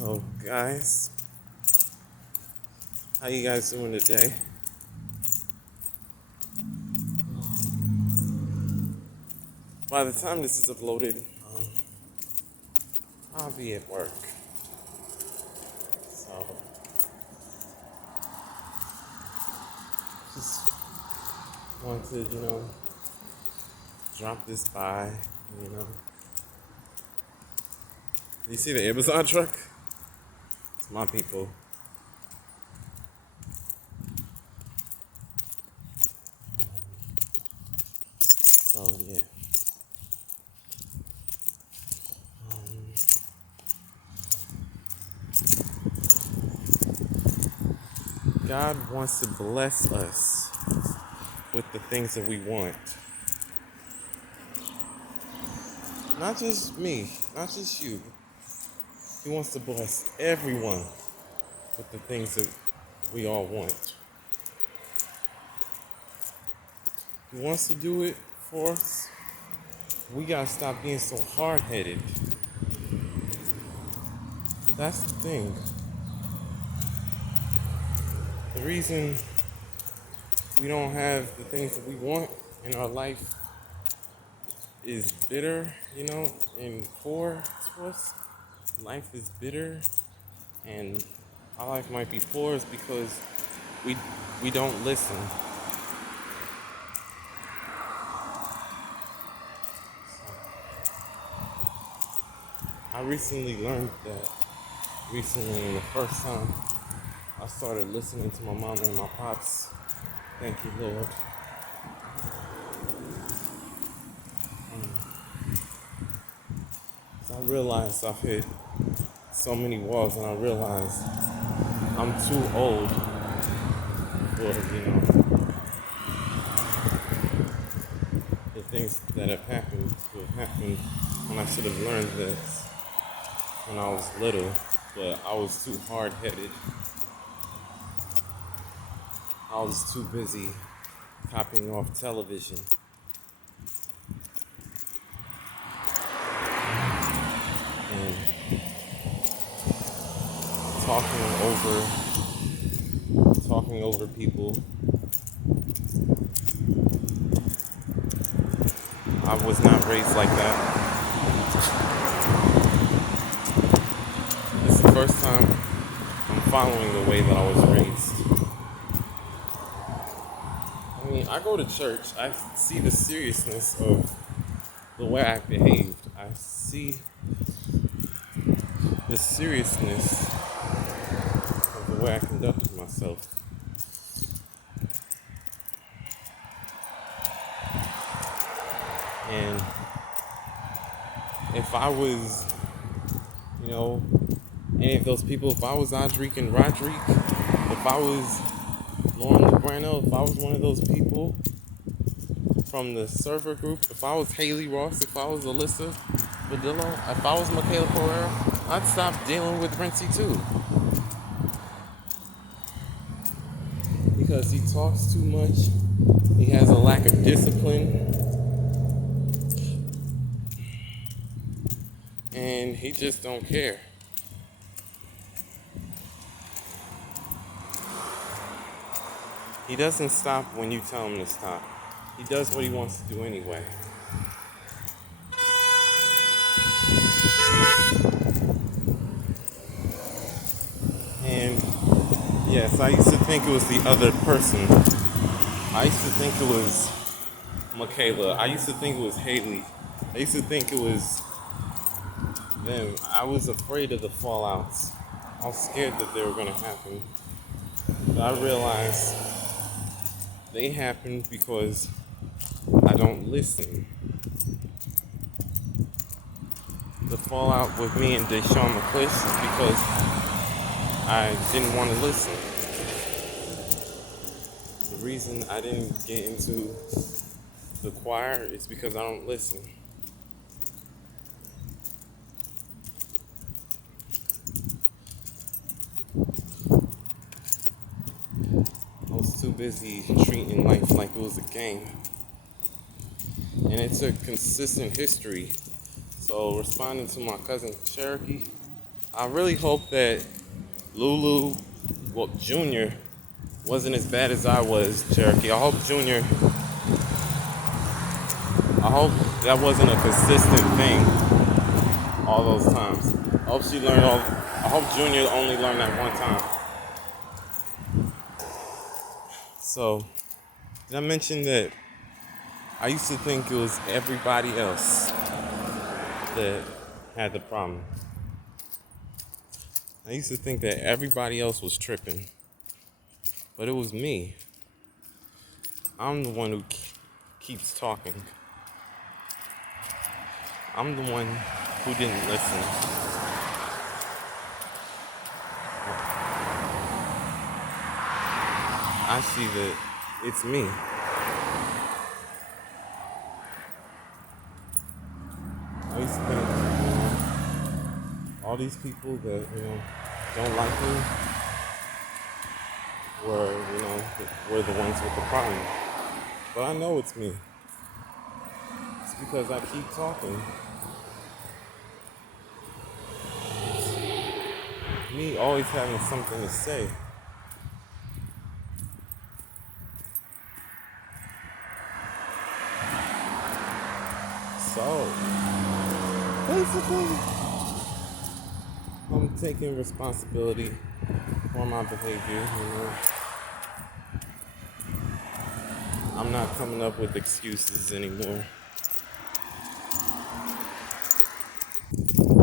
So, guys, how you guys doing today? By the time this is uploaded, I'll be at work. So, just wanted to, drop this by. You know, you see the Amazon truck? It's my people. So, yeah. God wants to bless us with the things that we want. Not just me, not just you. He wants to bless everyone with the things that we all want. He wants to do it for us. We gotta stop being so hard-headed. That's the thing. The reason we don't have the things that we want in our life is bitter, and poor to us. Life is bitter, and our life might be poor is because we don't listen. I recently learned that in the first time I started listening to my mom and my pops. Thank you, Lord. So I realized I've hit so many walls, and I realized I'm too old for, the things that have happened to have happened when I should have learned this when I was little, but I was too hard-headed. I was too busy copying off television and talking over people. I was not raised like that. This is the first time I'm following the way that I was raised. I mean, I go to church. I see the seriousness of the way I behaved. I see the seriousness of the way I conducted myself. And if I was, any of those people, if I was Audric and Roderick, if I was Lauren Lebrano, if I was one of those people from the server group, if I was Haley Ross, if I was Alyssa Badillo, if I was Michaela Pereira, I'd stop dealing with Renzi too. Because he talks too much, he has a lack of discipline, and he just don't care. He doesn't stop when you tell him to stop. He does what he wants to do anyway. And yes, I used to think it was the other person. I used to think it was Michaela. I used to think it was Haley. I used to think it was them. I was afraid of the fallouts. I was scared that they were going to happen. But I realized they happened because I don't listen. The fallout with me and Deshaun McClish is because I didn't want to listen. The reason I didn't get into the choir is because I don't listen. I was too busy treating life like it was a game. And it's a consistent history. So responding to my cousin Cherokee, I really hope that Lulu, well, Junior, wasn't as bad as I was, Cherokee. I hope that wasn't a consistent thing all those times. I hope Junior only learned that one time. So, did I mention that I used to think it was everybody else that had the problem? I used to think that everybody else was tripping, but it was me. I'm the one who keeps talking. I'm the one who didn't listen. I see that it's me. I used to think, all these people that, don't like me were the ones with the problem. But I know it's me. It's because I keep talking. Me always having something to say. So, basically, I'm taking responsibility for my behavior, I'm not coming up with excuses anymore.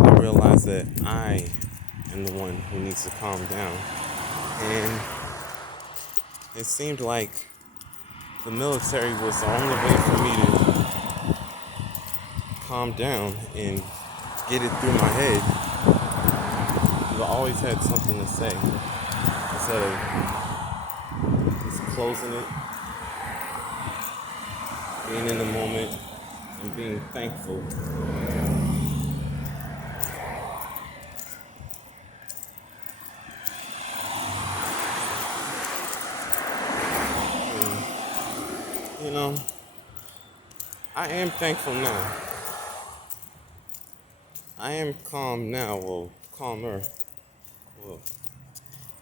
I realize that I am the one who needs to calm down. And it seemed like the military was the only way for me to calm down and get it through my head. Because I always had something to say instead of just closing it, being in the moment, and being thankful. And, I am thankful now. I am calm now, well, calmer. Well,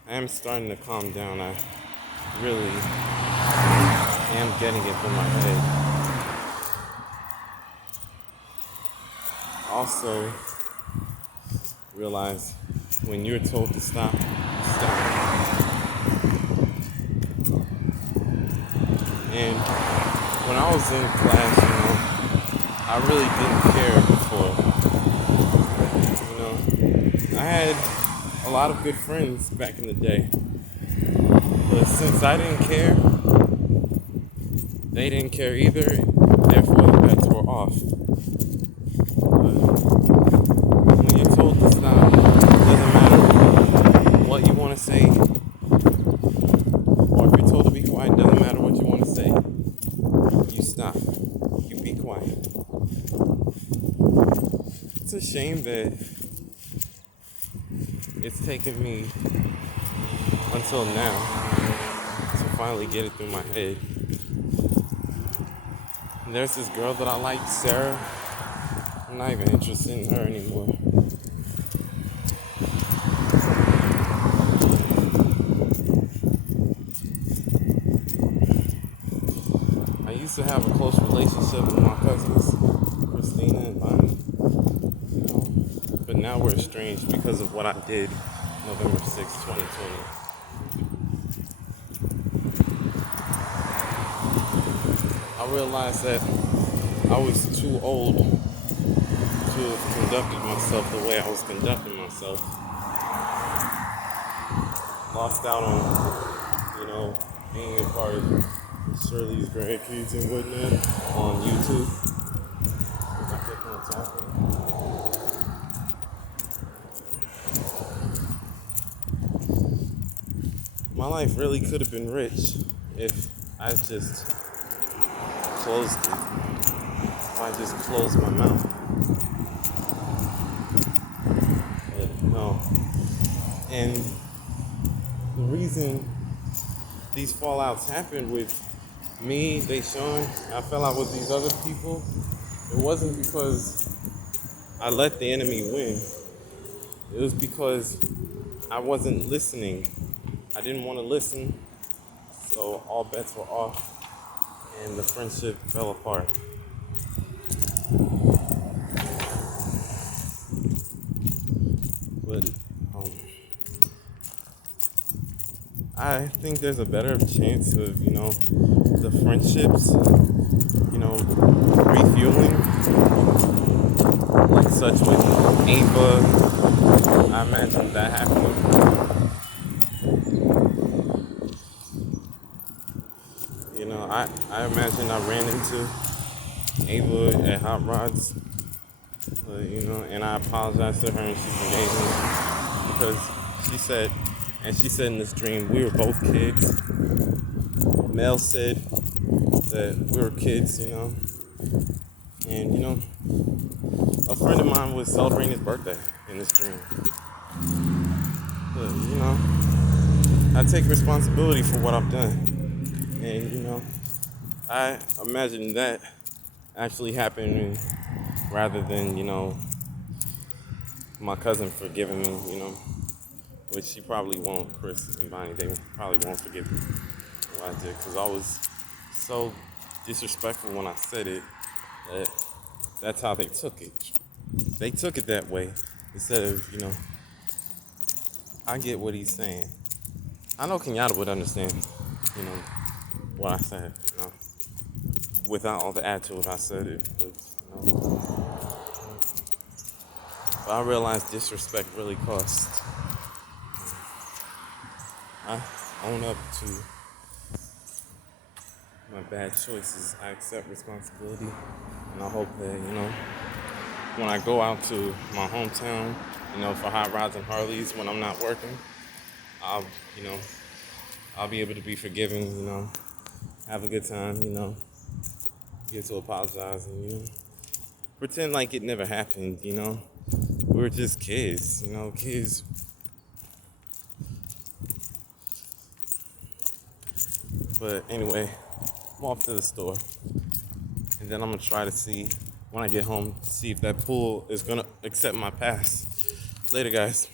I am starting to calm down. I really am getting it from my head. Also, realize when you're told to stop, stop. And when I was in class, I really didn't care before. I had a lot of good friends back in the day. But since I didn't care, they didn't care either, therefore the bets were off. But when you're told to stop, it doesn't matter what you want to say, or if you're told to be quiet, it doesn't matter what you want to say. You stop. You be quiet. It's a shame that it's taken me until now to finally get it through my head. And there's this girl that I like, Sarah. I'm not even interested in her anymore. I used to have a close relationship with my cousins, Christina and Bonnie. But now we're estranged because of what I did November 6, 2020. I realized that I was too old to have conducted myself the way I was conducting myself. Lost out on, being a part of Shirley's grandkids and whatnot on YouTube. I kept on talking. My life really could have been rich if I just closed it. If I just closed my mouth. But no. And the reason these fallouts happened with me, Deshaun, I fell out with these other people, it wasn't because I let the enemy win. It was because I wasn't listening. I didn't want to listen, so all bets were off, and the friendship fell apart. But um, I think there's a better chance of, the friendships, refueling, like such with Ava. I imagine that happening. I imagine I ran into Ava at Hot Rods, and I apologized to her and she forgave me because she said in this dream, we were both kids. Mel said that we were kids, and, a friend of mine was celebrating his birthday in this dream. But, I take responsibility for what I've done. And, I imagine that actually happening rather than, my cousin forgiving me, which she probably won't. Chris and Bonnie, they probably won't forgive me what I did because I was so disrespectful when I said it that that's how they took it. They took it that way instead of, I get what he's saying. I know Kenyatta would understand, you know, what I said, without all the attitude I said it with, But I realized disrespect really costs. I own up to my bad choices. I accept responsibility, and I hope that, when I go out to my hometown, for Hot Rods and Harleys when I'm not working, I'll, you know, I'll be able to be forgiving, have a good time, get to apologize and, pretend like it never happened, We were just kids, kids. But anyway, I'm off to the store. And then I'm gonna try to see when I get home, see if that pool is gonna accept my pass. Later, guys.